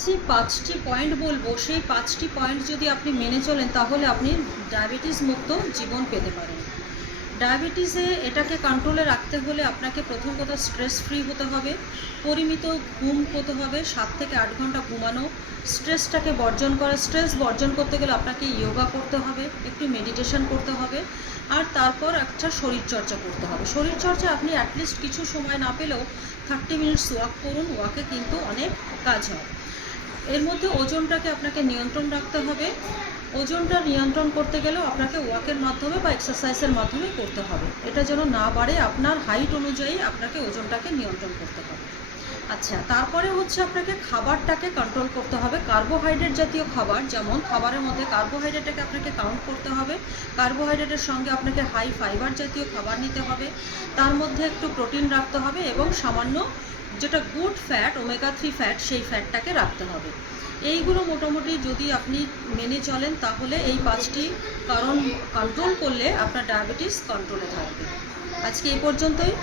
যে 5টি পয়েন্ট বলবো, সেই 5টি পয়েন্ট যদি আপনি মেনে চলেন তাহলে আপনি ডায়াবেটিস মুক্ত জীবন পেতে পারেন। ডায়াবেটিসে এটাকে কন্ট্রোলে রাখতে হলে আপনাকে প্রথম কথা স্ট্রেস ফ্রি হতে হবে, পরিমিত ঘুম হতে হবে, 7 থেকে 8 ঘন্টা ঘুমানো, স্ট্রেসটাকে বর্জন করা। স্ট্রেস বর্জন করতে গেলে আপনাকে যোগা করতে হবে, একটু মেডিটেশন করতে হবে, আর তারপর একটা শরীরচর্চা করতে হবে। শরীরচর্চা আপনি অ্যাটলিস্ট কিছু সময় না পেলেও 30 মিনিটস ওয়াক করুন, ওয়াকে কিন্তু অনেক কাজ হয়। এর মধ্যে ওজনটাকে আপনাকে নিয়ন্ত্রণ রাখতে হবে। ওজনটা নিয়ন্ত্রণ করতে গেলেও আপনাকে ওয়াকের মাধ্যমে বা এক্সারসাইজের মাধ্যমে করতে হবে। এটা যেন না বাড়ে, আপনার হাইট অনুযায়ী আপনাকে ওজনটাকে নিয়ন্ত্রণ করতে হবে। আচ্ছা, তারপরে হচ্ছে আপনাকে খাবারটাকে কন্ট্রোল করতে হবে। কার্বোহাইড্রেট জাতীয় খাবার, যেমন খাবারের মধ্যে কার্বোহাইড্রেটটাকে আপনাকে কাউন্ট করতে হবে। কার্বোহাইড্রেটের সঙ্গে আপনাকে হাই ফাইবার জাতীয় খাবার নিতে হবে, তার মধ্যে একটু প্রোটিন রাখতে হবে এবং সামান্য যেটা গুড ফ্যাট, ওমেগা 3 ফ্যাট, সেই ফ্যাটটাকে রাখতে হবে। এইগুলো মোটামুটি যদি আপনি মেনে চলেন তাহলে এই 5টি কারণ কন্ট্রোল করলে আপনার ডায়াবেটিস কন্ট্রোলে থাকবে। আজকে এই পর্যন্তই।